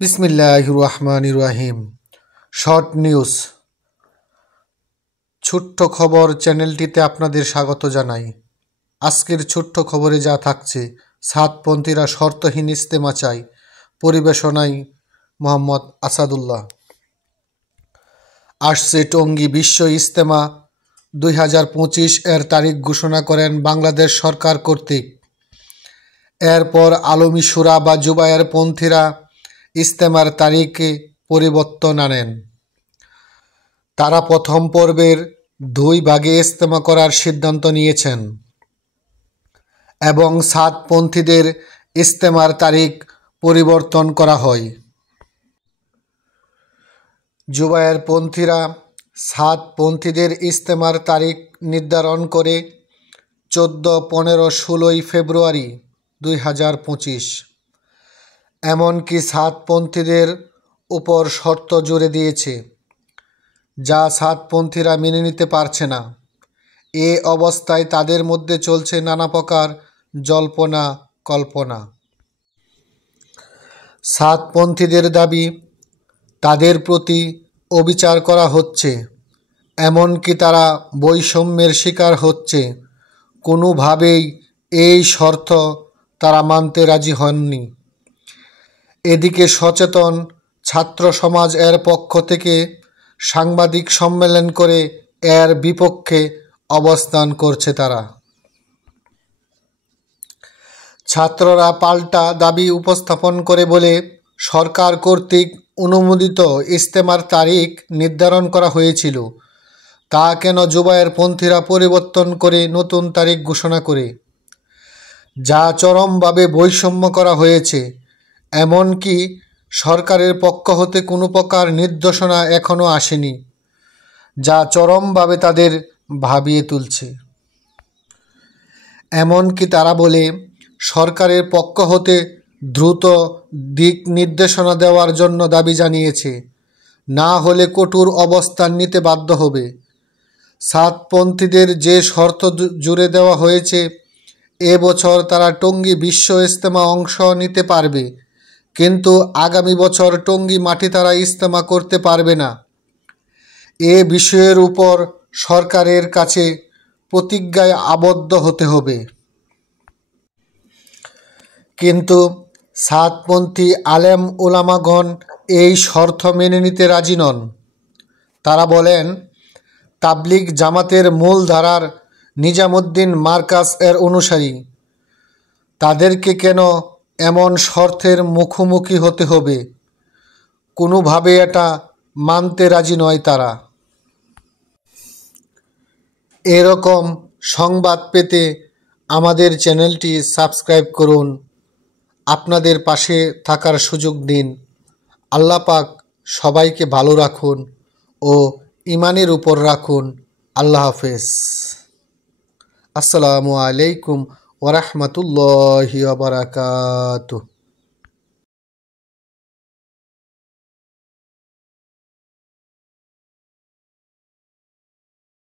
বিসমিল্লাহির রহমানির রহিম। Short news, ছোট্ট খবর চ্যানেলটিতে আপনাদের স্বাগত জানাই। আজকের ছোট্ট খবরে যা থাকছে: সাতপন্থীরা শর্তহীন ইজতেমা চায়, পরিবেশনায় মোহাম্মদ আসাদুল্লাহ। আসছে টঙ্গী বিশ্ব ইজতেমা 2025 এর তারিখ ঘোষণা করেন বাংলাদেশ সরকার কর্তৃক। এরপর আলমী শুরা বা জুবায়ের পন্থীরা ইজতেমার তারিখে পরিবর্তন আনেন। তারা প্রথম পর্বের 2 ভাগে ইজতেমা করার সিদ্ধান্ত নিয়েছেন এবং সাতপন্থীদের ইজতেমার তারিখ পরিবর্তন করা হয়। জুবায়ের পন্থীরা সাতপন্থীদের ইজতেমার তারিখ নির্ধারণ করে 14, 15, 16 ফেব্রুয়ারি 2025। এমনকি সাতপন্থীদের উপর শর্ত জুড়ে দিয়েছে, যা সাতপন্থীরা মেনে নিতে পারছে না। এ অবস্থায় তাদের মধ্যে চলছে নানা প্রকার জল্পনা কল্পনা। সাতপন্থীদের দাবি, তাদের প্রতি অবিচার করা হচ্ছে, এমনকি তারা বৈষম্যের শিকার হচ্ছে। কোনোভাবেই এই শর্ত তারা মানতে রাজি হননি। এদিকে সচেতন ছাত্র সমাজ এর পক্ষ থেকে সাংবাদিক সম্মেলন করে এর বিপক্ষে অবস্থান করছে। তারা ছাত্ররা পাল্টা দাবি উপস্থাপন করে বলে, সরকার কর্তৃক অনুমোদিত ইজতেমার তারিখ নির্ধারণ করা হয়েছিল, তা কেন জুবায়ের পন্থীরা পরিবর্তন করে নতুন তারিখ ঘোষণা করে, যা চরমভাবে বৈষম্য করা হয়েছে। এমনকি সরকারের পক্ষ হতে কোনো প্রকার নির্দেশনা এখনও আসেনি, যা চরমভাবে তাদের ভাবিয়ে তুলছে। এমনকি তারা বলে, সরকারের পক্ষ হতে দ্রুত দিক নির্দেশনা দেওয়ার জন্য দাবি জানিয়েছে, না হলে কঠোর অবস্থান নিতে বাধ্য হবে। সাতপন্থীদের যে শর্ত জুড়ে দেওয়া হয়েছে, এবছর তারা টঙ্গী বিশ্ব ইজতেমা অংশ নিতে পারবে, কিন্তু আগামী বছর টঙ্গী মাটি তারা ইজতেমা করতে পারবে না। এ বিষয়ের উপর সরকারের কাছে প্রতিজ্ঞায় আবদ্ধ হতে হবে। কিন্তু সাতপন্থী আলেম ওলামাগণ এই শর্ত মেনে নিতে রাজি নন। তারা বলেন, তাবলিগ জামাতের মূল ধারার নিজামুদ্দিন মার্কাজ এর অনুসারী, তাদেরকে কেন এমন শর্তের মুখোমুখি হতে হবে? কোনোভাবে এটা মানতে রাজি নয় তারা। এরকম সংবাদ পেতে আমাদের চ্যানেলটি সাবস্ক্রাইব করুন। আপনাদের পাশে থাকার সুযোগ দিন। আল্লাহ পাক সবাইকে ভালো রাখুন ও ইমানের উপর রাখুন। আল্লাহ হাফেজ। আসসালামু আলাইকুম ওয়া রাহমাতুল্লাহি ওয়া বারাকাতুহু।